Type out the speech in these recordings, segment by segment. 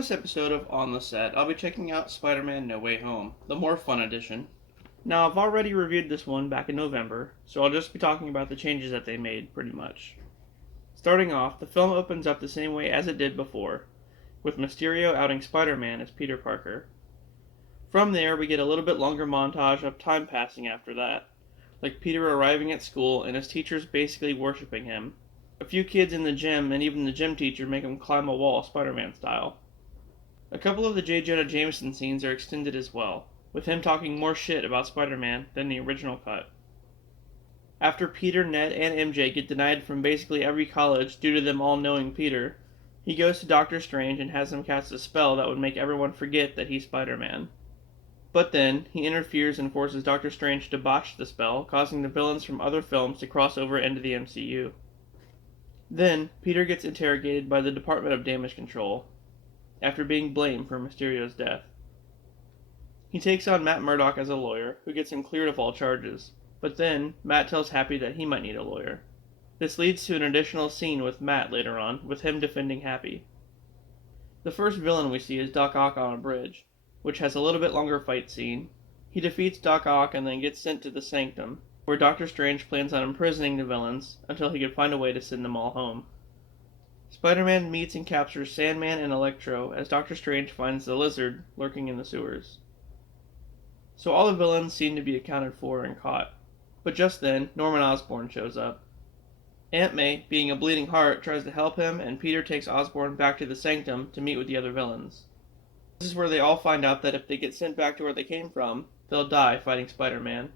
this episode of On the Set, I'll be checking out Spider-Man No Way Home, the more fun edition. Now, I've already reviewed this one back in November, so I'll just be talking about the changes that they made, pretty much. Starting off, the film opens up the same way as it did before, with Mysterio outing Spider-Man as Peter Parker. From there, we get a little bit longer montage of time passing after that, like Peter arriving at school and his teachers basically worshipping him. A few kids in the gym and even the gym teacher make him climb a wall Spider-Man style. A couple of the J. Jonah Jameson scenes are extended as well, with him talking more shit about Spider-Man than the original cut. After Peter, Ned, and MJ get denied from basically every college due to them all knowing Peter, he goes to Doctor Strange and has him cast a spell that would make everyone forget that he's Spider-Man. But then, he interferes and forces Doctor Strange to botch the spell, causing the villains from other films to cross over into the MCU. Then, Peter gets interrogated by the Department of Damage Control, after being blamed for Mysterio's death. He takes on Matt Murdock as a lawyer, who gets him cleared of all charges, but then, Matt tells Happy that he might need a lawyer. This leads to an additional scene with Matt later on, with him defending Happy. The first villain we see is Doc Ock on a bridge, which has a little bit longer fight scene. He defeats Doc Ock and then gets sent to the Sanctum, where Doctor Strange plans on imprisoning the villains until he can find a way to send them all home. Spider-Man meets and captures Sandman and Electro as Doctor Strange finds the Lizard lurking in the sewers. So all the villains seem to be accounted for and caught, but just then, Norman Osborn shows up. Aunt May, being a bleeding heart, tries to help him, and Peter takes Osborn back to the Sanctum to meet with the other villains. This is where they all find out that if they get sent back to where they came from, they'll die fighting Spider-Man.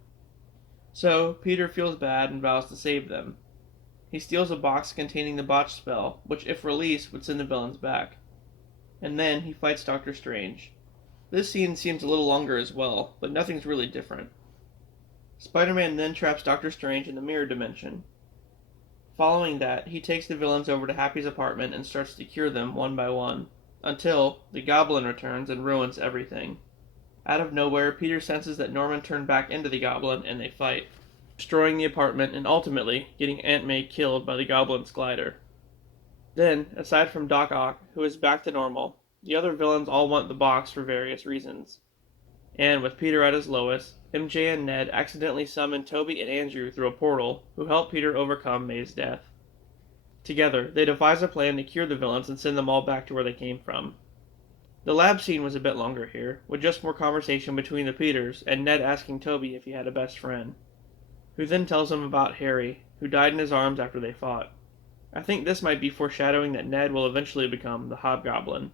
So, Peter feels bad and vows to save them. He steals a box containing the botch spell, which if released would send the villains back. And then he fights Doctor Strange. This scene seems a little longer as well, but nothing's really different. Spider-Man then traps Doctor Strange in the mirror dimension. Following that, he takes the villains over to Happy's apartment and starts to cure them one by one, until the Goblin returns and ruins everything. Out of nowhere, Peter senses that Norman turned back into the Goblin and they fight, destroying the apartment and ultimately getting Aunt May killed by the Goblin's glider. Then, aside from Doc Ock, who is back to normal, the other villains all want the box for various reasons. And with Peter at his lowest, MJ and Ned accidentally summon Tobey and Andrew through a portal, who help Peter overcome May's death. Together, they devise a plan to cure the villains and send them all back to where they came from. The lab scene was a bit longer here, with just more conversation between the Peters and Ned asking Tobey if he had a best friend, who then tells him about Harry, who died in his arms after they fought. I think this might be foreshadowing that Ned will eventually become the Hobgoblin.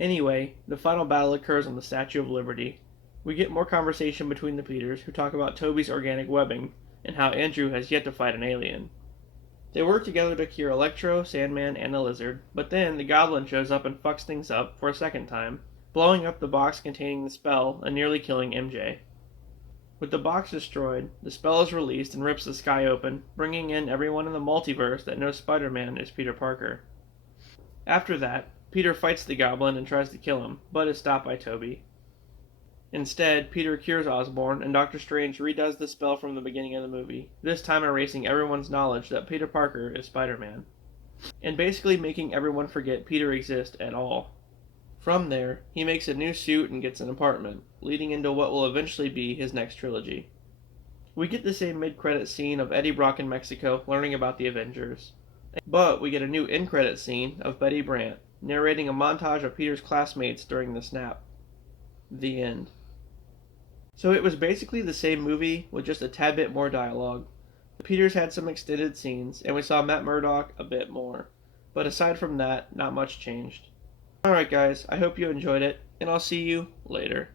Anyway, the final battle occurs on the Statue of Liberty. We get more conversation between the Peters, who talk about Tobey's organic webbing, and how Andrew has yet to fight an alien. They work together to cure Electro, Sandman, and the Lizard, but then the Goblin shows up and fucks things up for a second time, blowing up the box containing the spell and nearly killing MJ. With the box destroyed, the spell is released and rips the sky open, bringing in everyone in the multiverse that knows Spider-Man is Peter Parker. After that, Peter fights the Goblin and tries to kill him, but is stopped by Tobey. Instead, Peter cures Osborn, and Doctor Strange redoes the spell from the beginning of the movie, this time erasing everyone's knowledge that Peter Parker is Spider-Man, and basically making everyone forget Peter exists at all. From there, he makes a new suit and gets an apartment, leading into what will eventually be his next trilogy. We get the same mid-credit scene of Eddie Brock in Mexico learning about the Avengers, but we get a new end-credit scene of Betty Brant, narrating a montage of Peter's classmates during the snap. The end. So it was basically the same movie with just a tad bit more dialogue. The Peters had some extended scenes, and we saw Matt Murdock a bit more. But aside from that, not much changed. Alright guys, I hope you enjoyed it, and I'll see you later.